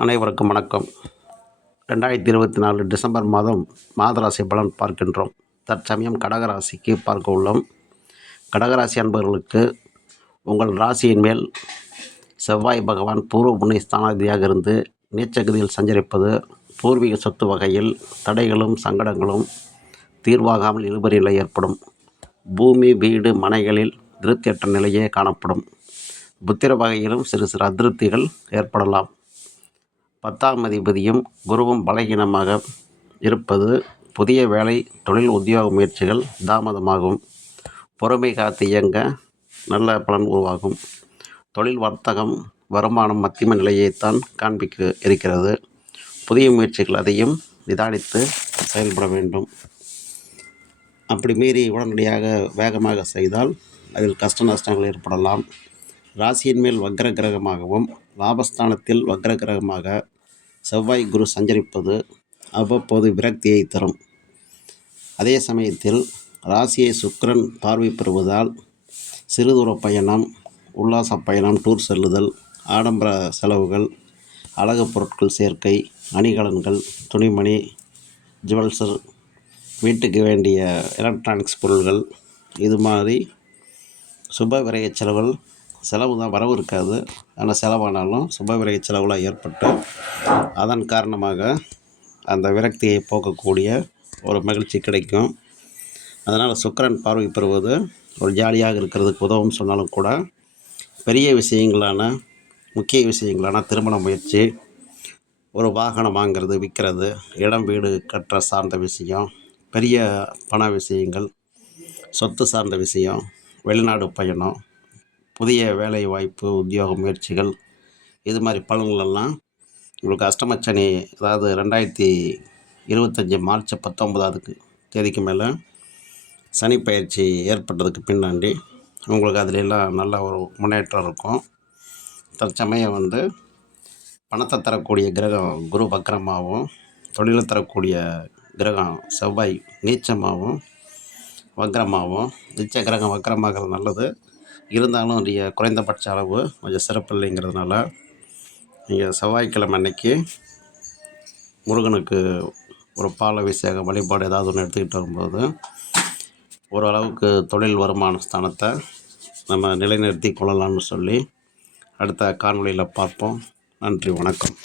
அனைவருக்கும் வணக்கம். ரெண்டாயிரத்தி இருபத்தி நாலு டிசம்பர் மாதம் மாதராசி பலன் பார்க்கின்றோம். தற்சமயம் கடகராசிக்கு பார்க்க உள்ளோம். கடகராசி அன்பர்களுக்கு உங்கள் ராசியின் மேல் செவ்வாய் பகவான் பூர்வ புண்ணிய ஸ்தானாதியாக இருந்து நீச்சகதியில் சஞ்சரிப்பது பூர்வீக சொத்து வகையில் தடைகளும் சங்கடங்களும் தீர்வாகாமல் இழுபறி நிலை ஏற்படும். பூமி வீடு மனைகளில் திருப்தியற்ற நிலையே காணப்படும். புத்திர வகையிலும் சிறு சிறு அதிருப்திகள் ஏற்படலாம். பத்தாம் அதிபதியும் குருவும் பலகீனமாக இருப்பது புதிய வேலை தொழில் உத்தியோக முயற்சிகள் தாமதமாகும். பொறுமை காத்து இயங்க நல்ல பலன் உருவாகும். தொழில் வர்த்தகம் வருமானம் மத்தியம நிலையைத்தான் காண்பிக்க இருக்கிறது. புதிய முயற்சிகள் அதையும் நிதானித்து செயல்பட வேண்டும். அப்படி மீறி உடனடியாக வேகமாக செய்தால் அதில் கஷ்ட நஷ்டங்கள் ஏற்படலாம். ராசியின் மேல் வக்ர கிரகமாகவும் லாபஸ்தானத்தில் வக்ர கிரகமாக செவ்வாய் குரு சஞ்சரிப்பது அவ்வப்போது விரக்தியை தரும். அதே சமயத்தில் ராசியை சுக்கரன் பார்வை பெறுவதால் சிறுதூர பயணம் உல்லாச பயணம் டூர் செல்லுதல் ஆடம்பர செலவுகள் அழகு பொருட்கள் சேர்க்கை அணிகலன்கள் துணிமணி ஜுவல்ஸர் வீட்டுக்கு வேண்டிய எலக்ட்ரானிக்ஸ் பொருள்கள் இது மாதிரி சுப விரைய செலவுகள் செலவு தான் வரவு இருக்காது. ஆனால் செலவானாலும் சுப விரய செலவுலாம் ஏற்பட்டு அதன் காரணமாக அந்த விரக்தியை போக்கக்கூடிய ஒரு மகிழ்ச்சி கிடைக்கும். அதனால் சுக்கரன் பார்வை பெறுவது ஒரு ஜாலியாக இருக்கிறதுக்கு உதவும் சொன்னாலும் கூட பெரிய விஷயங்களான முக்கிய விஷயங்களான திருமண முயற்சி ஒரு வாகனம் வாங்கிறது விற்கிறது இடம் வீடு கட்டுற சார்ந்த விஷயம் பெரிய பண விஷயங்கள் சொத்து சார்ந்த விஷயம் வெளிநாடு பயணம் புதிய வேலை வாய்ப்பு உத்தியோக முயற்சிகள் இது மாதிரி பலன்களெல்லாம் உங்களுக்கு அஷ்டமச்சனி அதாவது ரெண்டாயிரத்தி இருபத்தஞ்சி மார்ச் பத்தொம்பதாவதுக்கு தேதிக்கு மேலே சனி பயிற்சி ஏற்பட்டதுக்கு பின்னாடி உங்களுக்கு அதிலெல்லாம் நல்ல ஒரு முன்னேற்றம் இருக்கும். தற்சமயம் வந்து பணத்தை தரக்கூடிய கிரகம் குரு வக்கரமாகவும் தொழிலை தரக்கூடிய கிரகம் செவ்வாய் நீச்சமாகவும் வக்ரமாகவும் நிச்சய கிரகம் வக்ரமாகிறது நல்லது. இருந்தாலும் அதிக குறைந்தபட்ச அளவு கொஞ்சம் சிறப்பு இல்லைங்கிறதுனால நீங்கள் செவ்வாய்க்கிழமை அன்னைக்கு முருகனுக்கு ஒரு பால் அபிஷேகம் வழிபாடு ஏதாவது ஒன்று எடுத்துக்கிட்டு வரும்போது ஓரளவுக்கு தொழில் வருமான ஸ்தானத்தை நம்ம நிலைநிறுத்தி கொள்ளலாம்னு சொல்லி அடுத்த காணொலியில் பார்ப்போம். நன்றி வணக்கம்.